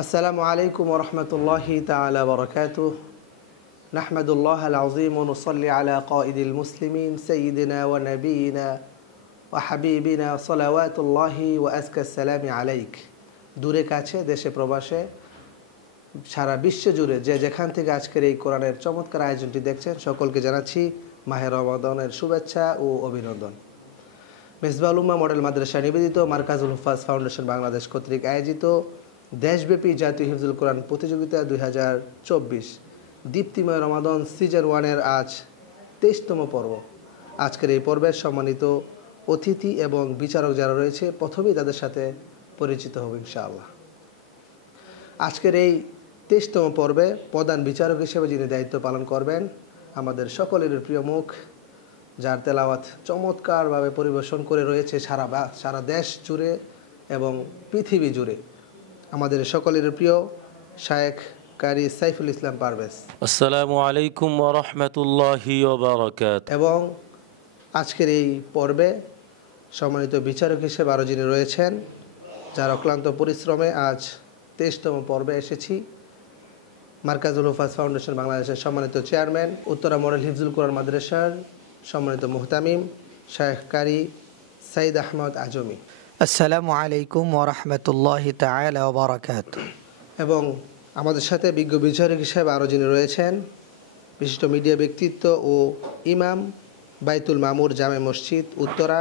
আসসালামু আলাইকুম ওয়া রাহমাতুল্লাহি তাআলা ওয়া বারাকাতুহু নাহমাদুল্লাহাল আযীম ওয়া নুসাল্লি আলা কায়িদিল মুসলিমিন সাইয়্যিদিনা ওয়া নাবিয়িনা ওয়া হাবিবিনা সালাওয়াতুল্লাহি ওয়া আজকা সালামি আলাইক। দূরে কাছে দেশে প্রবাসে সারা বিশ্ব জুড়ে যে যেখান থেকে আজকের এই কোরআনের চমৎকার আয়োজনটি দেখছেন সকলকে জানাচ্ছি মাহে রমাদানের শুভেচ্ছা ও অভিনন্দন। মিসবাহুল উম্মাহ মডেল মাদ্রাসা নিবেদিত মারকাজুল হুফাজ ফাউন্ডেশন বাংলাদেশ কর্তৃক আয়োজিত দেশব্যাপী জাতীয় হিফজুল কোরআন প্রতিযোগিতা 2024 দীপ্তিময় রমাদান সিজন 1-এর আজ 23তম পর্ব। আজকের এই পর্বের সম্মানিত অতিথি এবং বিচারক যারা রয়েছে প্রথমেই তাদের সাথে পরিচিত হব ইনশাআল্লাহ। আজকের এই 23তম পর্বে প্রধান বিচারক হিসেবে যিনি দায়িত্ব পালন করবেন আমাদের সকলের প্রিয় মুখ, যার তেলাওয়াত চমৎকারভাবে পরিবেশন করে রয়েছে সারা দেশ জুড়ে এবং পৃথিবী জুড়ে, আমাদের সকলের প্রিয় শায়েখ কারি সাইফুল ইসলাম পারভেজ। আসসালামু আলাইকুম ওয়া রাহমাতুল্লাহি ওয়া বারাকাতুহু। এবং আজকের এই পর্বে সম্মানিত বিচারক হিসেবে আরও যিনি রয়েছেন, যার অক্লান্ত পরিশ্রমে আজ 23তম পর্বে এসেছি, মারকাজুল হুফাজ ফাউন্ডেশন বাংলাদেশের সম্মানিত চেয়ারম্যান, উত্তরা মডেল হিফজুল কোরআন মাদ্রাসার সম্মানিত মুহতামিম শায়েখ কারি সাইদ আহমদ আজমি। আসসালামু আলাইকুম ওয়া রাহমাতুল্লাহি তাআলা ওয়া বারাকাতুহু। এবং আমাদের সাথে বিজ্ঞ বিচারক হিসেবে আরও যিনি রয়েছেন, বিশিষ্ট মিডিয়া ব্যক্তিত্ব ও ইমাম বাইতুল মামুর জামে মসজিদ উত্তরা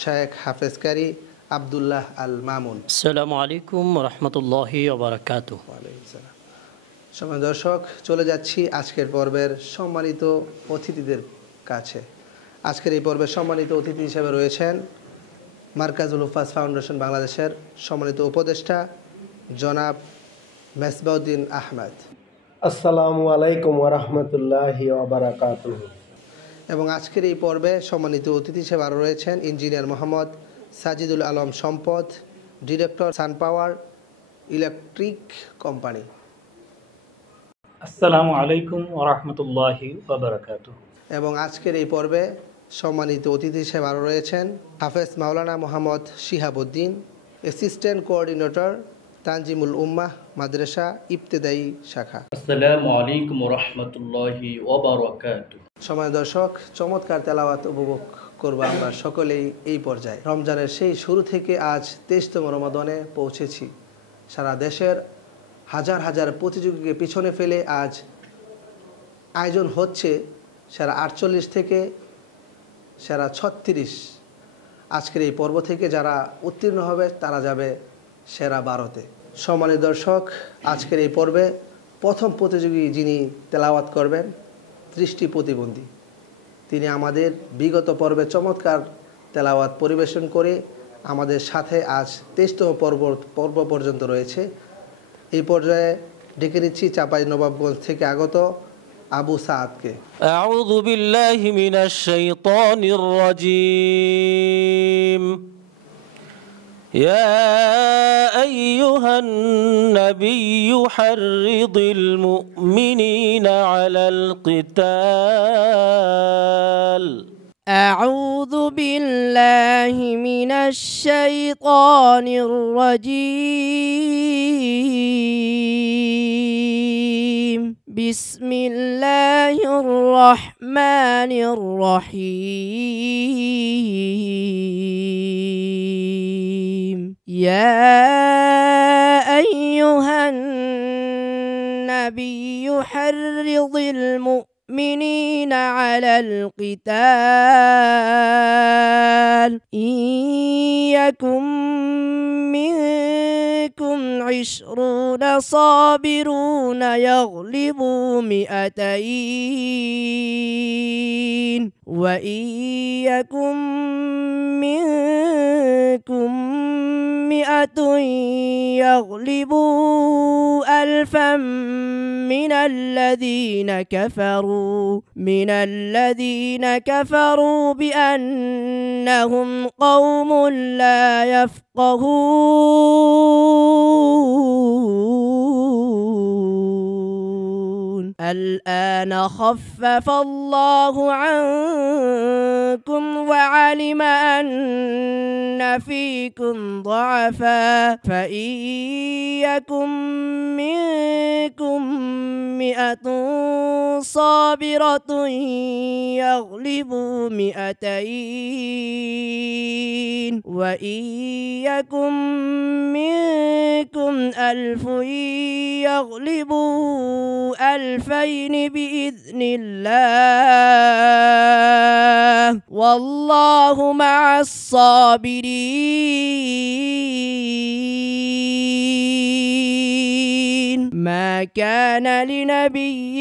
শায়েখ হাফেজ কারি আব্দুল্লাহ আল মামুন। আসসালামু আলাইকুম ওয়া রাহমাতুল্লাহি ওয়া বারাকাতুহু। সম্মানিত দর্শক, চলে যাচ্ছি আজকের পর্বের সম্মানিত অতিথিদের কাছে। আজকের এই পর্বের সম্মানিত অতিথি হিসেবে রয়েছেন মারকাজুল হুফাজ ফাউন্ডেশন বাংলাদেশের সম্মানিত উপদেষ্টা জনাব মেসবাউদ্দিন আহমেদ। আসসালামু আলাইকুম ওয়া রাহমাতুল্লাহি ওয়া বারাকাতুহু। এবং আজকের এই পর্বে সম্মানিত অতিথি হিসেবে আরও রয়েছেন ইঞ্জিনিয়ার মোহাম্মদ সাজিদুল আলম সম্পদ, ডিরেক্টর সানপাওয়ার ইলেকট্রিক কোম্পানি। আসসালামু আলাইকুম ওয়া রাহমাতুল্লাহি ওয়া বারাকাতুহু। এবং আজকের এই পর্বে সম্মানিত অতিথি হিসেবে আরও রয়েছেন হাফেজ মাওলানা মোহাম্মদ শিহাবুদ্দিন, অ্যাসিস্ট্যান্ট কোঅর্ডিনেটর তানজিমুল উম্মাহ মাদ্রাসা ইবতেদায়ী শাখা। আসসালামু আলাইকুম ওয়া রাহমাতুল্লাহি ওয়া বারাকাতুহু। সম্মানিত দর্শক, চমৎকার তেলাওয়াত উপভোগ করব আমরা সকলেই এই পর্যায়ে। রমজানের সেই শুরু থেকে আজ 23তম রমাদানে পৌঁছেছি। সারা দেশের হাজার হাজার প্রতিযোগীকে পিছনে ফেলে আজ আয়োজন হচ্ছে সেরা 48 থেকে সেরা 36। আজকের এই পর্ব থেকে যারা উত্তীর্ণ হবে তারা যাবে সেরা 12-তে। সম্মানিত দর্শক, আজকের এই পর্বে প্রথম প্রতিযোগী যিনি তেলাওয়াত করবেন দৃষ্টি প্রতিবন্ধী। তিনি আমাদের বিগত পর্বে চমৎকার তেলাওয়াত পরিবেশন করে আমাদের সাথে আজ 23তম পর্ব পর্যন্ত রয়েছে। এই পর্যায়ে ডেকে নিচ্ছি চাঁপাইনবাবগঞ্জ থেকে আগত আবু সাদকে। আউযু বিল্লাহি মিনাশ শাইতানির রাজীম। ইয়া আইয়ুহান নাবিয়্যু হাররিদিল মুমিনিনা আলাল কিতাল। أعوذ بالله من الشيطان الرجيم. بسم الله الرحمن الرحيم. يا أيها النبي حرض المؤمنين على القتال إن يكن منكم 20 صابرون يغلبوا 200 وإن يكن منكم 100 يغلبوا 1000 من الذين كفروا بأنهم قوم لا يفقهون. الآن خفف الله عنكم وعلم أن فيكم ضعفا فإن يكن منكم مئة صابرة يغلبوا مئتين وإن يكن منكم ألف يغلبوا ألفين بإذن الله والله مع الصابرين ما كان لنبي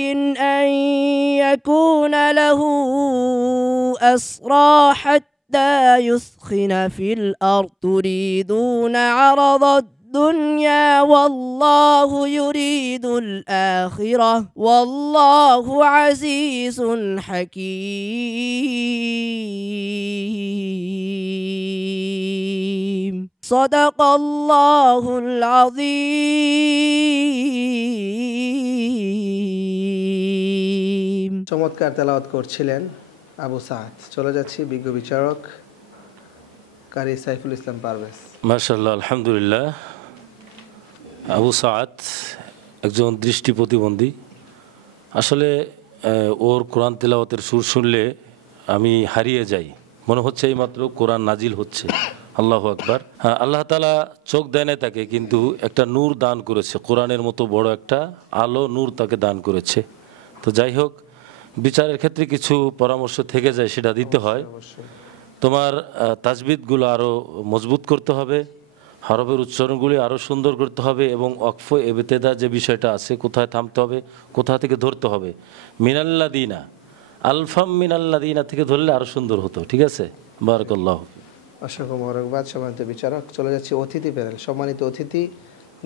أن يكون له أسرى حتى يثخن في الأرض تريدون عرض الدنيا والله يريد الآخرة والله عزيز حكيم صدق الله العظيم চমৎকার তেলাওয়াত করছিলেন আবু সাদ। চলে যাচ্ছি বিজ্ঞ বিচারক কারি সাইফুল ইসলাম পারভেজ। মাশাআল্লাহ, আলহামদুলিল্লাহ। আবু সাদ একজন দৃষ্টি প্রতিবন্ধী। আসলে ওর কোরআন তেলাওয়াতের সুর শুনলে আমি হারিয়ে যাই, মনে হচ্ছে এইমাত্র কোরআন নাজিল হচ্ছে। আল্লাহু আকবার। হ্যাঁ, আল্লাহ তাআলা চোখ দেয় না তাকে, কিন্তু একটা নূর দান করেছে, কোরআনের মতো বড় একটা আলো নূর তাকে দান করেছে। তো যাই হোক, বিচারের ক্ষেত্রে কিছু পরামর্শ থেকে যায়, সেটা দিতে হয়। তোমার তাজবিদগুলো আরও মজবুত করতে হবে, হরফের উচ্চারণগুলি আরও সুন্দর করতে হবে, এবং ওয়াকফ ইবতেদা যে বিষয়টা আছে, কোথায় থামতে হবে, কোথা থেকে ধরতে হবে। মিনাল্লাদিনা, আলফাম মিনাল্লাদিনা থেকে ধরলে আরও সুন্দর হতো। ঠিক আছে, বারাকাল্লাহু। অসংখ্য মোবারকবাদ সম্মানিত বিচারক। চলে যাচ্ছি অতিথি প্যানেল। সম্মানিত অতিথি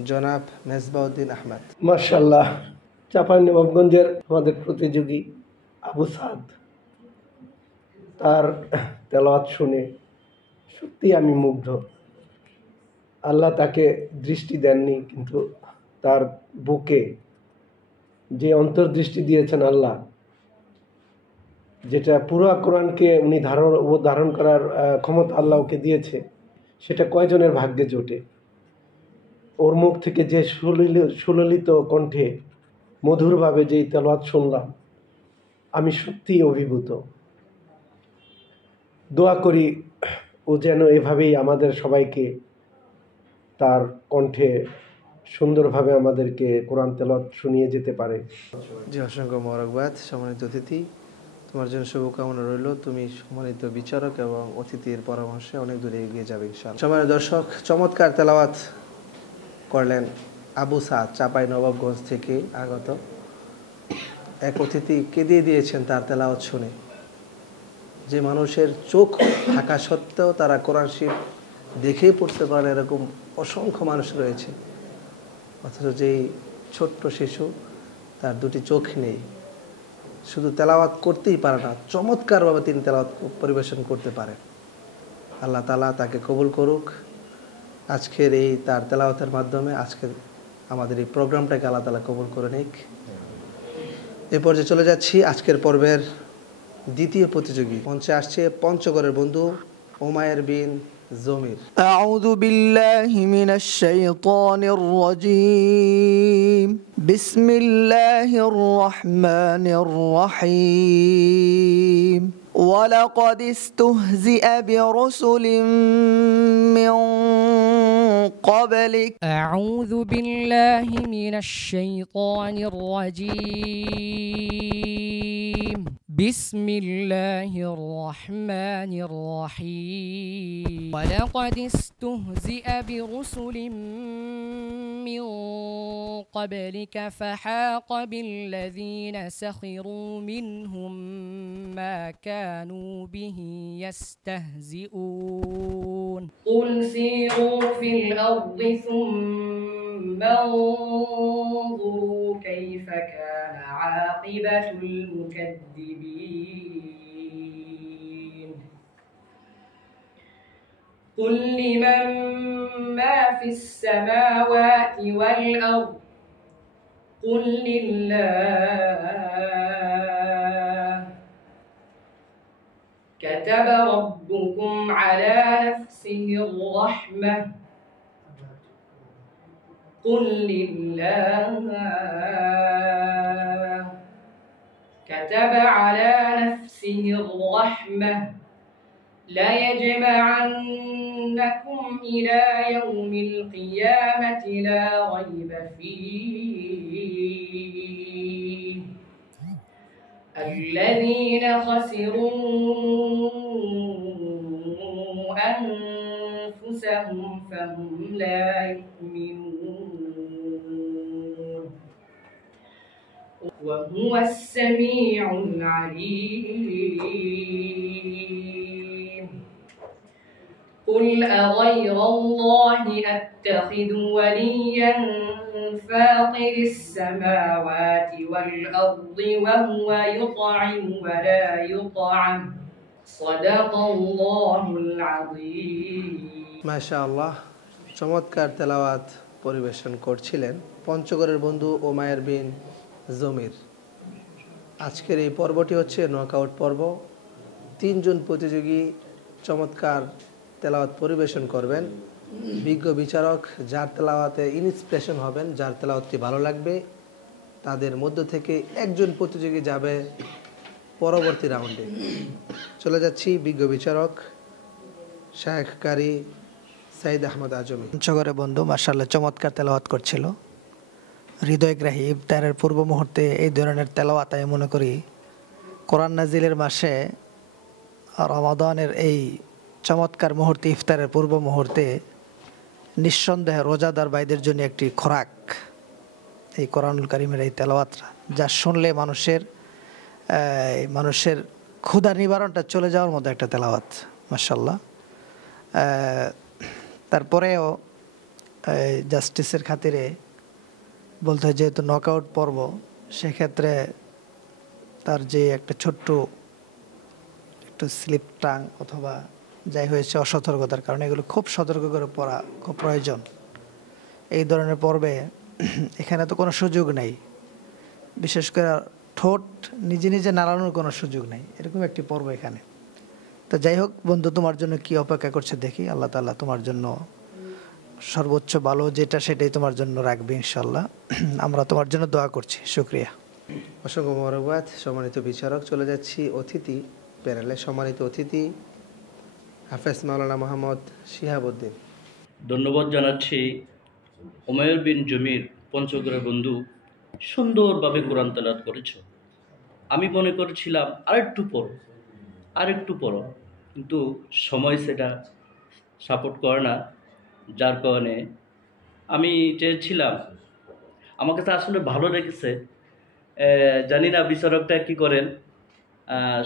জনাব মেজবাউদ্দিন আহমেদ। মাশাআল্লাহ, চাঁপাইনবাবগঞ্জের আমাদের প্রতিযোগী আবু সাদ, তার তেলাওয়াত শুনে সত্যি আমি মুগ্ধ। আল্লাহ তাকে দৃষ্টি দেননি, কিন্তু তার বুকে যে অন্তর্দৃষ্টি দিয়েছেন আল্লাহ, যেটা পুরো কোরআনকে উনি ধারণ করার ক্ষমতা আল্লাহ ওকে দিয়েছে, সেটা কয়জনের ভাগ্যে জোটে। ওর মুখ থেকে যে সুললিত কণ্ঠে মধুরভাবে যেই তেলাওয়াত শুনলাম, আমি সত্যিই অভিভূত। দোয়া করি ও যেন এভাবেই আমাদের সবাইকে তার কণ্ঠে সুন্দরভাবে আমাদেরকে কোরআন তেলাওয়াত শুনিয়ে যেতে পারে। জি, অসংখ্য মোবারকবাদ সম্মানিত অতিথি। তোমার জন্য শুভকামনা রইল। তুমি সম্মানিত বিচারক এবং অতিথির পরামর্শে অনেক দূরে এগিয়ে যাবে ইনশাআল্লাহ। সম্মানিত দর্শক, চমৎকার তেলাওয়াত করলেন আবু সাদ, চাঁপাইনবাবগঞ্জ থেকে আগত এক অতিথি। কেঁদে দিয়েছেন তার তেলাওয়াত শুনে। যে মানুষের চোখ থাকা সত্ত্বেও তারা কোরআন শরীফ দেখেই পড়তে পারেন, এরকম অসংখ্য মানুষ রয়েছে। অথচ যেই ছোট্ট শিশু, তার দুটি চোখ নেই, শুধু তেলাওয়াত করতেই পারে না, চমৎকারভাবে তিনি তেলাওয়াত পরিবেশন করতে পারেন। আল্লাহ তাআলা তাকে কবুল করুক। আজকের এই তার তেলাওয়াতের মাধ্যমে আজকের আমাদের এই প্রোগ্রামটাকে আল্লাহ তাআলা কবুল করে নিক। এ পর্যায়ে চলে যাচ্ছি আজকের পর্বের দ্বিতীয় প্রতিযোগী। মঞ্চে আসছে পঞ্চগড়ের বন্ধু ওমায়ের বিন জমির। أعوذ بالله من الشيطان الرجيم بسم الله الرحمن الرحيم ولقد استهزئ برسل من قبلك أعوذ بالله من الشيطان الرجيم بسم الله الرحمن الرحيم ولقد استهزئ برسل من قبلك فحاق بالذين سخروا منهم ما كانوا به يستهزئون قل سيروا في الأرض ثم انظروا كيف كان عاقبة المكذبين قل لمن ما في السماوات والأرض قل لله كتب ربكم على نفسه الرحمة قل لله كتب على نفسه الرحمة لا يجمعنكم إلى يوم القيامة لا ريب فيه الذين خسروا أنفسهم فهم لا يؤمنون وهو السميع العليم قل أغير الله أتخذ وليا فاطر السماوات والأرض وهو يطعم ولا يطعم صدق الله العظيم মাশাআল্লাহ, চমৎকার তেলাওয়াত পরিবেশন করছিলেন পঞ্চগড়ের বন্ধু ওমায়ের বিন জমির। আজকের এই পর্বটি হচ্ছে নকআউট পর্ব। 3 জন প্রতিযোগী চমৎকার তেলাওয়াত পরিবেশন করবেন। বিজ্ঞ বিচারক যার তেলাওয়াতে ইন্সপিরেশন হবেন, যার তেলাওয়াতটি ভালো লাগবে, তাদের মধ্য থেকে একজন প্রতিযোগী যাবে পরবর্তী রাউন্ডে। চলে যাচ্ছি বিজ্ঞ বিচারক শায়েখ কারি সাইদ আহমদ আজমি। পঞ্চগড়ের বন্ধু মাশাআল্লাহ চমৎকার তেলাওয়াত করছিল, হৃদয়গ্রাহী। ইফতারের পূর্ব মুহূর্তে এই ধরনের তেলাওয়াত আমি মনে করি কোরআন নাজিলের মাসে রমাদানের এই চমৎকার মুহূর্তে, ইফতারের পূর্ব মুহূর্তে নিঃসন্দেহে রোজাদার ভাইদের জন্য একটি খোরাক এই কোরআনুল কারীমের এই তেলাওয়াতটা, যা শুনলে মানুষের ক্ষুধা নিবারণটা চলে যাওয়ার মতো একটা তেলাওয়াত মাশাআল্লাহ। তারপরেও জাস্টিসের খাতিরে বলতে হয়, যেহেতু নকআউট পর্ব, সেক্ষেত্রে তার যে একটা ছোট্ট একটু স্লিপ টাং অথবা যাই হয়েছে অসতর্কতার কারণে, এগুলো খুব সতর্ক করে পড়া খুব প্রয়োজন। এই ধরনের পর্বে এখানে তো কোনো সুযোগ নেই, বিশেষ করে ঠোঁট নিজে নিজে নাড়ানোর কোনো সুযোগ নেই, এরকম একটি পর্ব এখানে। তো যাই হোক বন্ধু, তোমার জন্য কি অপেক্ষা করছে দেখি। আল্লাহ তাআলা তোমার জন্য সর্বোচ্চ ভালো যেটা সেটাই তোমার জন্য রাখবে ইনশাল্লাহ। আমরা তোমার জন্য দোয়া করছি। শুকরিয়া। অসংখ্য মোবারকবাদ সম্মানিত বিচারক। চলে যাচ্ছি অতিথি প্যানেলে। সম্মানিত অতিথি হাফেজ মাওলানা মোহাম্মদ শিহাবুদ্দিন। ধন্যবাদ জানাচ্ছি ওমায়ের বিন জমির, পঞ্চগড়ের বন্ধু। সুন্দরভাবে কোরআন তেলাওয়াত করেছো। আমি মনে করেছিলাম আরেকটু পড়ো, কিন্তু সময় সেটা সাপোর্ট করে না, যার কারণে আমি চেয়েছিলাম, আমার কাছে আসলে ভালো লেগেছে। জানি না বিচারকটা কী করেন,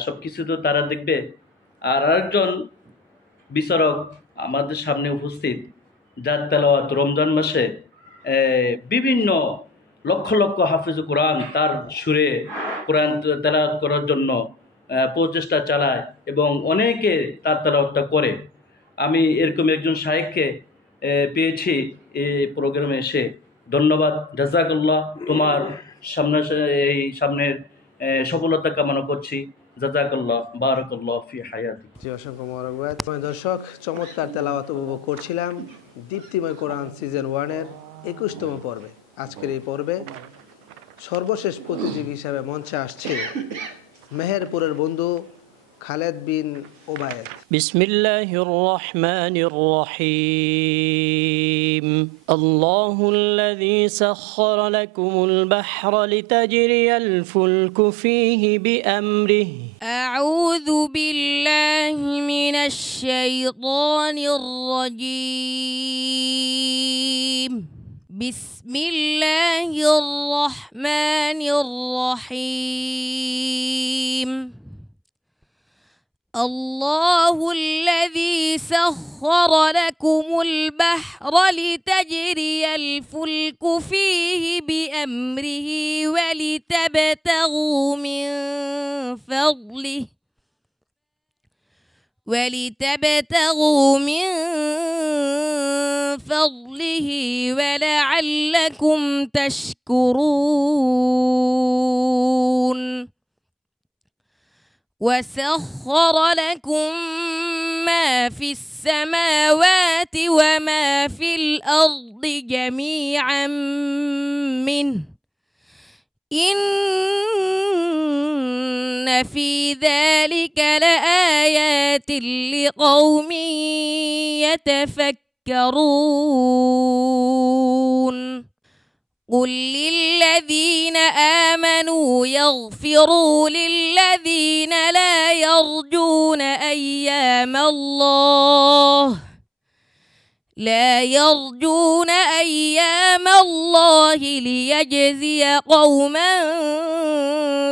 সব কিছু তো তারা দেখবে। আর আরেকজন বিচারক আমাদের সামনে উপস্থিত, যার তেলাওয়াত রমজান মাসে বিভিন্ন লক্ষ লক্ষ হাফিজ কোরআন তার সুরে কোরআন তেলাওয়াত করার জন্য প্রচেষ্টা চালায় এবং অনেকে তার তেলাওয়াতটা করে। আমি এরকম একজন শায়েখকে পেয়েছি এই প্রোগ্রামে এসে। ধন্যবাদ, জাযাকাল্লাহ। তোমার সামনের সফলতা কামনা করছি। জাযাকাল্লাহ, বারাকাল্লাহ ফি হায়াতি। জি, অসংখ্য মোবারকবাদ। দর্শক, চমৎকার তেলাওয়াত উপভোগ করছিলাম দীপ্তিময় কোরআন সিজন 1-এর 21তম পর্বে। আজকের এই পর্বে সর্বশেষ প্রতিযোগী হিসাবে মঞ্চে আসছে মেহেরপুরের বন্ধু খালেদ বিন ওবায়েদ। বিসমিল্লাহির রহমানির রহিম। আল্লাহুল্লাযী সাখখারা লাকুমুল বাহরা লিতাজরিয়াল ফুলকু ফীহি বিআমরিহি। আউযু বিল্লাহি মিনাশ শাইতানির রাজীম। বিসমিল্লাহির রহমানির রহিম। الله الذي سخر لكم البحر لتجري الفلك فيه بأمره ولتبتغوا من فضله ولعلكم تشكرون وسخر لكم ما في السماوات وما في الأرض جميعا منه إن في ذلك لآيات لقوم يتفكرون قل للذين آمنوا يغفروا للذين لا يرجون أيام الله ليجزي قوما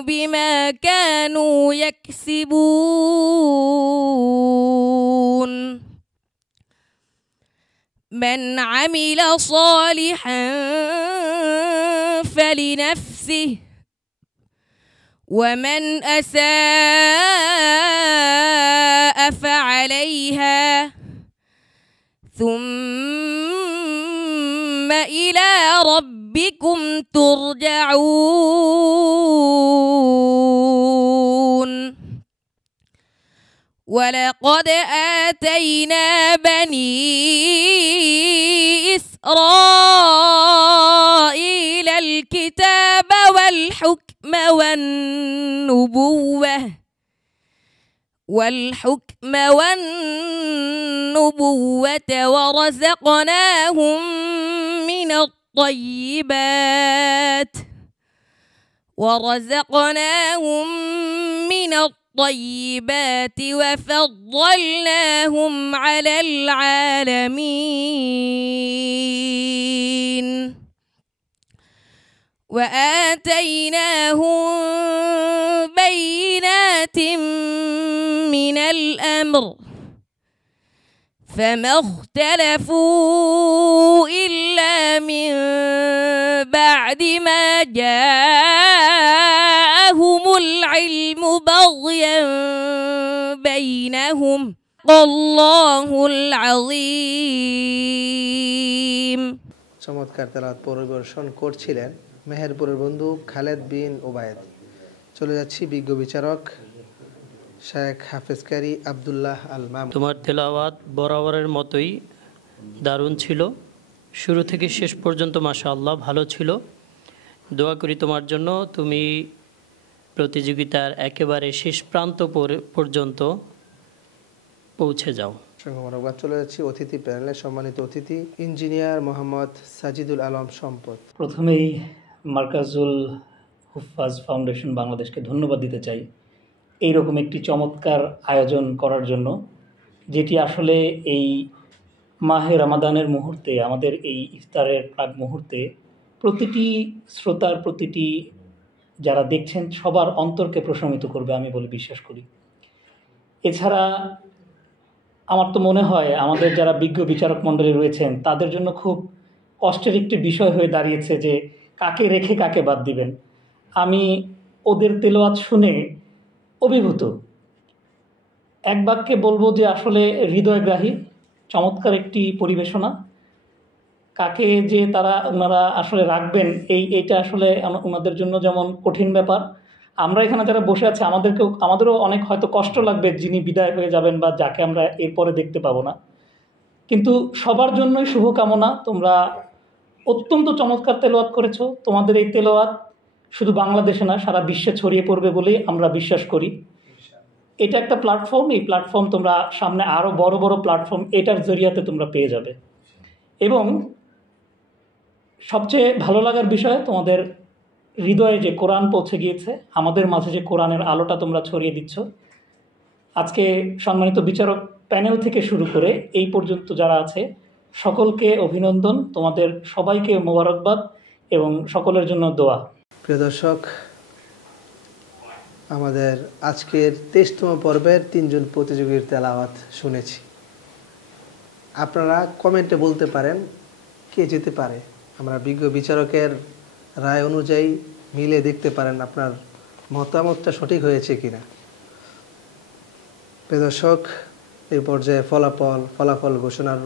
بما كانوا يكسبون من عمل صالحا فلنفسه ومن أساء فعليها ثم إلى ربكم ترجعون ولقد آتينا بني إسرائيل الكتاب والحكم والنبوة ورزقناهم من الطيبات وفضلناهم على العالمين وآتيناهم بينات من الأمر فما اختلفوا إلا من بعد ما جاءهم العلم بغيا بينهم والله العظيم চমৎকার তেলাওয়াত পরিবেশন করছিলেন মেহেরপুরের বন্ধু খালেদ বিন ওবায়েদ। চলে যাচ্ছি বিজ্ঞ বিচারক শেখ হাফেজ কারি আব্দুল্লাহ আল মামুন। তোমার তেলাওয়াত বরাবরের মতোই দারুণ ছিল, শুরু থেকে শেষ পর্যন্ত মাশাআল্লাহ ভালো ছিল। দোয়া করি তোমার জন্য তুমি প্রতিযোগিতার একেবারে শেষ প্রান্ত পর্যন্ত পৌঁছে যাও। চলে যাচ্ছি অতিথি প্যানেলের সম্মানিত অতিথি ইঞ্জিনিয়ার মোহাম্মদ সাজিদুল আলম সম্পদ। প্রথমেই মার্কাজুল হুফাজ ফাউন্ডেশন বাংলাদেশকে ধন্যবাদ দিতে চাই এইরকম একটি চমৎকার আয়োজন করার জন্য, যেটি আসলে এই মাহে রমাদানের মুহূর্তে, আমাদের এই ইফতারের প্রাক মুহূর্তে প্রতিটি শ্রোতার, প্রতিটি যারা দেখছেন সবার অন্তরকে প্রশমিত করবে আমি বলে বিশ্বাস করি। এছাড়া আমার তো মনে হয় আমাদের যারা বিজ্ঞ বিচারক মণ্ডলী রয়েছেন তাদের জন্য খুব কষ্টের একটি বিষয় হয়ে দাঁড়িয়েছে যে কাকে রেখে কাকে বাদ দিবেন। আমি ওদের তেলাওয়াত শুনে অভিভূত। এক বাক্যে বলবো যে আসলে হৃদয়গ্রাহী, চমৎকার একটি পরিবেশনা। কাকে যে ওনারা আসলে রাখবেন এইটা আসলে ওনাদের জন্য যেমন কঠিন ব্যাপার, আমরা এখানে যারা বসে আছি আমাদেরও অনেক হয়তো কষ্ট লাগবে যিনি বিদায় হয়ে যাবেন বা যাকে আমরা এরপরে দেখতে পাবো না। কিন্তু সবার জন্যই শুভকামনা। তোমরা অত্যন্ত চমৎকার তেলাওয়াত করেছো। তোমাদের এই তেলাওয়াত শুধু বাংলাদেশে না, সারা বিশ্বে ছড়িয়ে পড়বে বলেই আমরা বিশ্বাস করি। এটা একটা প্ল্যাটফর্ম, এই প্ল্যাটফর্ম তোমরা সামনে আরও বড় বড় প্ল্যাটফর্ম এটার জরিয়াতে তোমরা পেয়ে যাবে। এবং সবচেয়ে ভালো লাগার বিষয়, তোমাদের হৃদয়ে যে কোরআন পৌঁছে গিয়েছে, আমাদের মাঝে যে কোরআনের আলোটা তোমরা ছড়িয়ে দিচ্ছ। আজকে সম্মানিত বিচারক প্যানেল থেকে শুরু করে এই পর্যন্ত যারা আছে সকলকে অভিনন্দন, তোমাদের সবাইকে মোবারকবাদ এবং সকলের জন্য দোয়া। প্রিয় দর্শক, আমাদের আজকের 23তম পর্বের 3 জন প্রতিযোগীর তেলাওয়াত শুনেছি। আপনারা কমেন্টে বলতে পারেন কে যেতে পারে। আমরা বিজ্ঞ বিচারকের রায় অনুযায়ী মিলে দেখতে পারেন আপনার মতামতটা সঠিক হয়েছে কিনা। প্রিয় দর্শক, এই পর্যায়ে ফলাফল ঘোষণার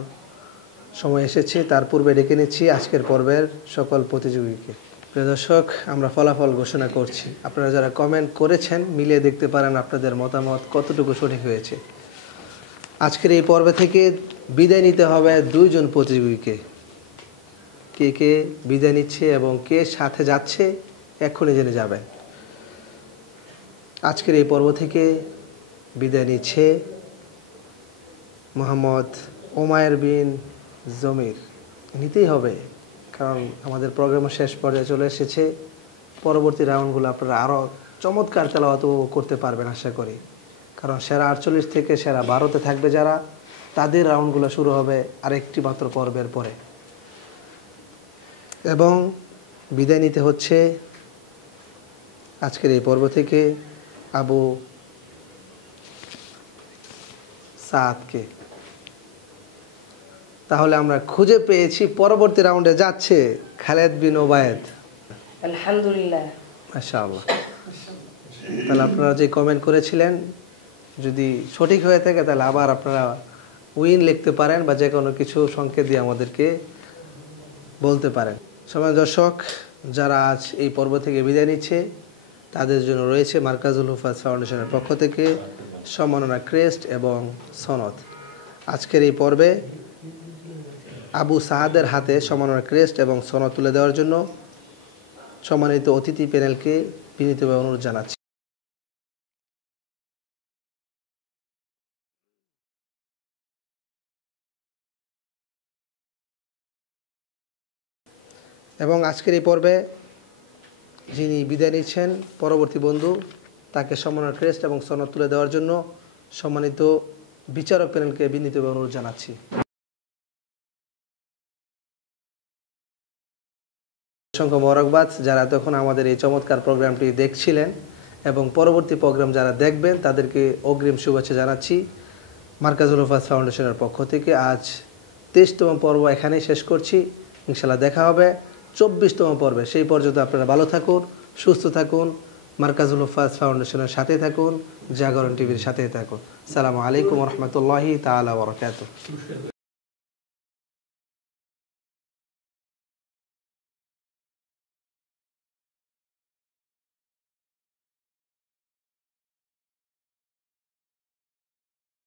সময় এসেছে। তার পূর্বে ডেকে নিচ্ছি আজকের পর্বের সকল প্রতিযোগীকে। প্রিয় দর্শক, আমরা ফলাফল ঘোষণা করছি। আপনারা যারা কমেন্ট করেছেন মিলিয়ে দেখতে পারেন আপনাদের মতামত কতটুকু সঠিক হয়েছে। আজকের এই পর্বে থেকে বিদায় নিতে হবে 2 জন প্রতিযোগীকে। কে কে বিদায় নিচ্ছে এবং কে সাথে যাচ্ছে এক্ষুনি জেনে যাবেন। আজকের এই পর্ব থেকে বিদায় নিচ্ছে মোহাম্মদ ওমায়ের বিন জমির। নিতেই হবে, কারণ আমাদের প্রোগ্রামের শেষ পর্যায়ে চলে এসেছে। পরবর্তী রাউন্ডগুলো আপনারা আরও চমৎকার তেলাওয়াত করতে পারবেন আশা করি, কারণ সেরা 48 থেকে সেরা 12তে থাকবে যারা, তাদের রাউন্ডগুলো শুরু হবে আরেকটি মাত্র পর্বের পরে। এবং বিদায় নিতে হচ্ছে আজকের এই পর্ব থেকে আবু সাদকে। তাহলে আমরা খুঁজে পেয়েছি, পরবর্তী রাউন্ডে যাচ্ছে খালেদ বিন ওবায়েদ। আলহামদুলিল্লাহ, মাশাআল্লাহ। তাহলে আপনারা যে কমেন্ট করেছিলেন যদি সঠিক হয়ে থাকে তাহলে আবার আপনারা উইন লিখতে পারেন বা যে কোনো কিছু সংকেত দিয়ে আমাদেরকে বলতে পারেন। সময় দর্শক, যারা আজ এই পর্ব থেকে বিদায় নিচ্ছে তাদের জন্য রয়েছে মার্কাজুল হুফাজ ফাউন্ডেশনের পক্ষ থেকে সম্মাননা ক্রেস্ট এবং সনদ। আজকের এই পর্বে আবু সাহাদের হাতে সম্মাননা ক্রেস্ট এবং সনদ তুলে দেওয়ার জন্য সম্মানিত অতিথি প্যানেলকে বিনীতভাবে অনুরোধ জানাচ্ছি। এবং আজকের এই পর্বে যিনি বিদায় নিচ্ছেন পরবর্তী বন্ধু, তাকে সম্মাননা ক্রেস্ট এবং সনদ তুলে দেওয়ার জন্য সম্মানিত বিচারক প্যানেলকে বিনীতভাবে অনুরোধ জানাচ্ছি। অসংখ্য মোবারকবাদ যারা এতক্ষণ আমাদের এই চমৎকার প্রোগ্রামটি দেখছিলেন এবং পরবর্তী প্রোগ্রাম যারা দেখবেন তাদেরকে অগ্রিম শুভেচ্ছা জানাচ্ছি মার্কাজুল হুফাজ ফাউন্ডেশনের পক্ষ থেকে। আজ 23তম পর্ব এখানেই শেষ করছি। ইনশাআল্লাহ দেখা হবে 24তম পর্বে। সেই পর্যন্ত আপনারা ভালো থাকুন, সুস্থ থাকুন, মার্কাজুল হুফাজ ফাউন্ডেশনের সাথে থাকুন, জাগরণ টিভির সাথে থাকুন। আসসালামু আলাইকুম ওয়া রাহমাতুল্লাহি তাআলা ওয়া বারাকাতুহু।